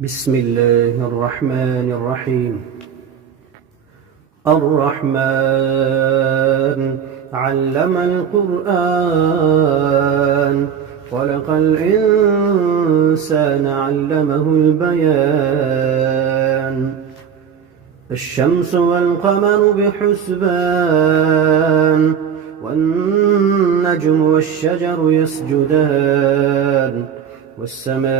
بسم الله الرحمن الرحيم. الرحمن علم القرآن خلق الإنسان علمه البيان. الشمس والقمر بحسبان والنجم والشجر يسجدان والسماء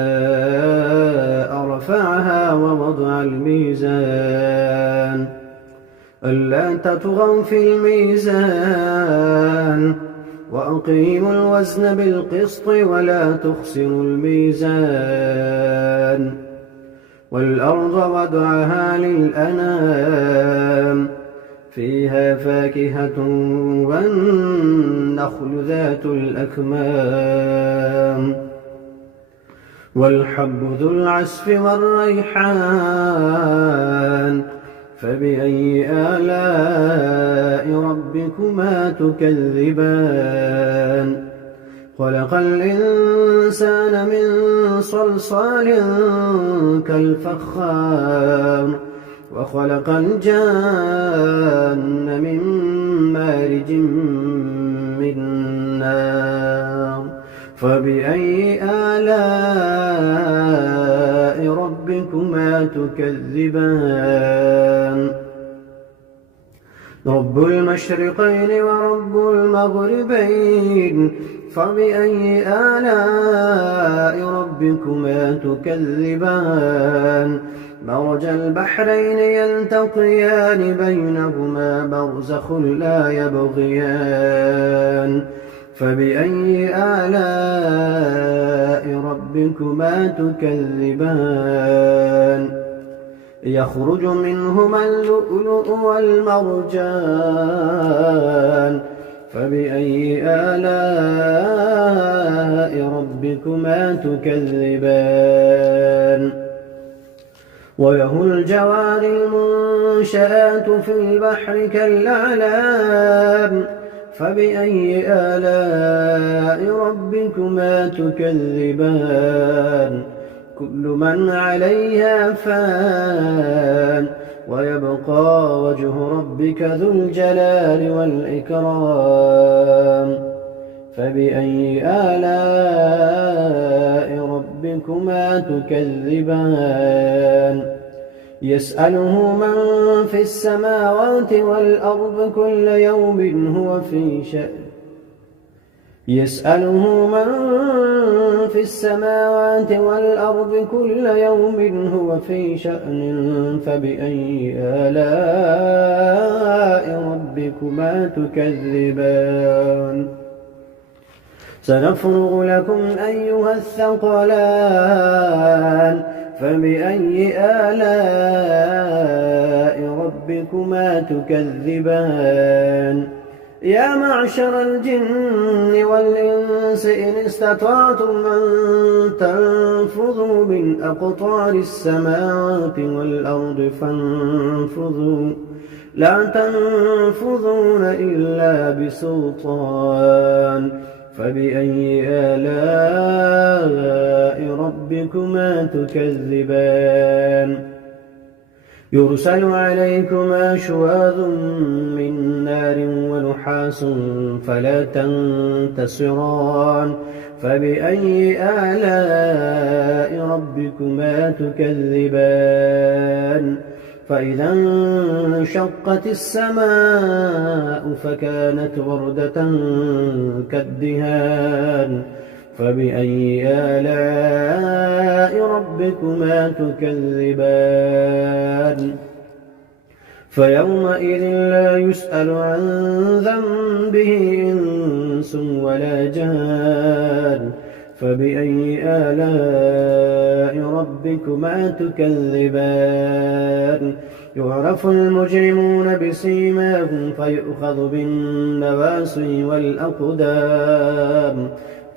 رفعها ووضع الميزان ألا تطغوا في الميزان وأقيموا الوزن بالقسط ولا تخسروا الميزان والأرض وضعها للأنام فيها فاكهة والنخل ذات الأكمام والحب ذو العصف والريحان فبأي آلاء ربكما تكذبان. خلق الإنسان من صلصال كالفخار وخلق الجان من مارج من نار فبأي آلاء ربكما تكذبان. رب المشرقين ورب المغربين فبأي آلاء ربكما تكذبان. مرج البحرين يلتقيان بينهما برزخ لا يبغيان فبأي آلاء ربكما تكذبان. يخرج منهما اللؤلؤ والمرجان فبأي آلاء ربكما تكذبان. وله الجوار المنشآت في البحر كالأعلام فبأي آلاء ربكما تكذبان. كل من عليها فان ويبقى وجه ربك ذو الجلال والإكرام فبأي آلاء ربكما تكذبان. يسأله من في السماوات والأرض كل يوم هو في شأن. يسأله من في السماوات والأرض كل يوم هو في شأن فبأي آلاء ربكما تكذبان. سنفرغ لكم أيها الثقلان فبأي آلاء ربكما تكذبان. يا معشر الجن والإنس إن استطعتم أن تنفذوا من أقطار السماوات والأرض فانفذوا لا تنفذون إلا بسلطان فبأي آلاء ربكما تكذبان. يرسل عليكما شواظ من نار ونحاس فلا تنتصران فبأي آلاء ربكما تكذبان. فإذا انشقت السماء فكانت وردة كالدهان فبأي آلاء ربكما تكذبان. فيومئذ لا يسأل عن ذنبه إنس ولا جان فبأي آلاء ربكما تكذبان. يعرف المجرمون بسيماهم فيؤخذ بالنواصي والأقدام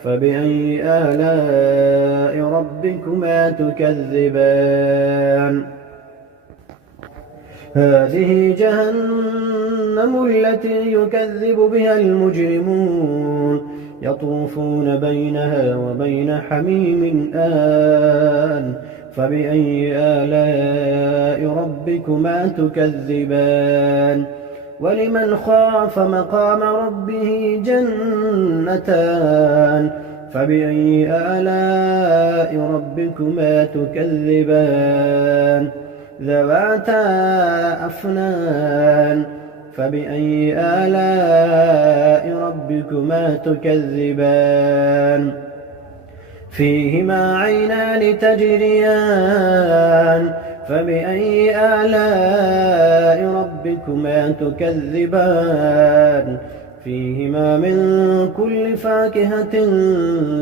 فبأي آلاء ربكما تكذبان. هذه جهنم التي يكذب بها المجرمون يطوفون بينها وبين حميم آن فبأي آلاء ربكما تكذبان ولمن خاف مقام ربه جنتان فبأي آلاء ربكما تكذبان ذواتا أفنان فبأي آلاء ربكما تكذبان فيهما عينان تجريان فبأي آلاء ربكما تكذبان فيهما من كل فاكهة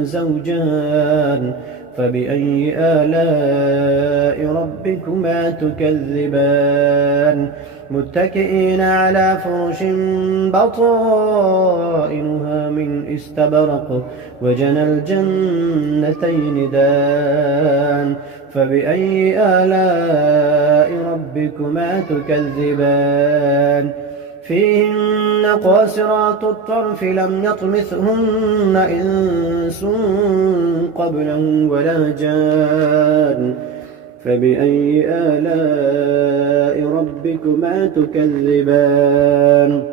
زوجان فبأي آلاء ربكما تكذبان متكئين على فرش بطائنها من استبرق وجنى الجنتين دان فبأي آلاء ربكما تكذبان فيهن قاصرات الطرف لم يطمثهن إنس قبلهم ولا جان فبأي آلاء ربكما تكذبان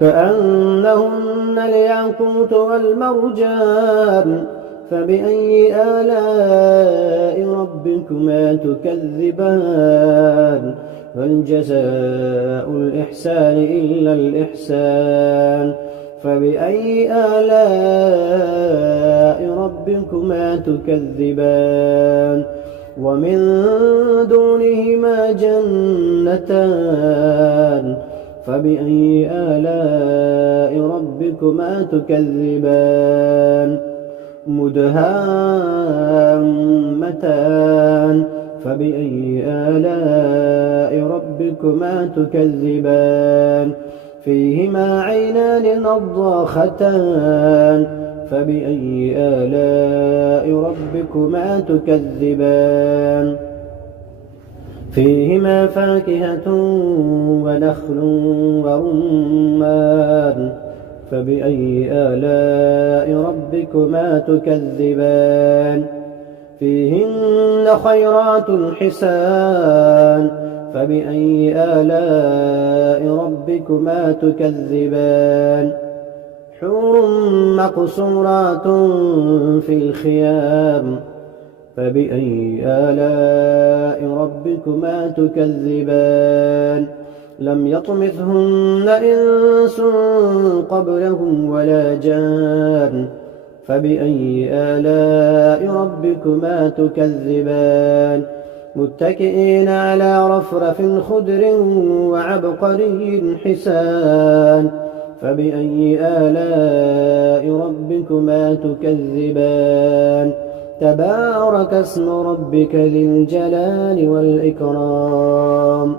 كأنهن الياقوت والمرجان فبأي آلاء ربكما تكذبان هل جزاء الإحسان إلا الإحسان فبأي آلاء ربكما تكذبان ومن دونهما جنتان فبأي آلاء ربكما تكذبان مدهامتان فبأي آلاء ربكما تكذبان فيهما عينان نضاختان فبأي آلاء ربكما تكذبان فيهما فاكهة ونخل ورمان فبأي آلاء ربكما تكذبان فيهن خيرات حسان فبأي آلاء ربكما تكذبان حور مقصورات في الخيام فبأي آلاء ربكما تكذبان لم يطمثهن إنس قبلهم ولا جان فبأي آلاء ربكما تكذبان متكئين على رفرف خضر وعبقري حسان فبأي آلاء ربكما تكذبان تبارك اسم ربك ذي الجلال والإكرام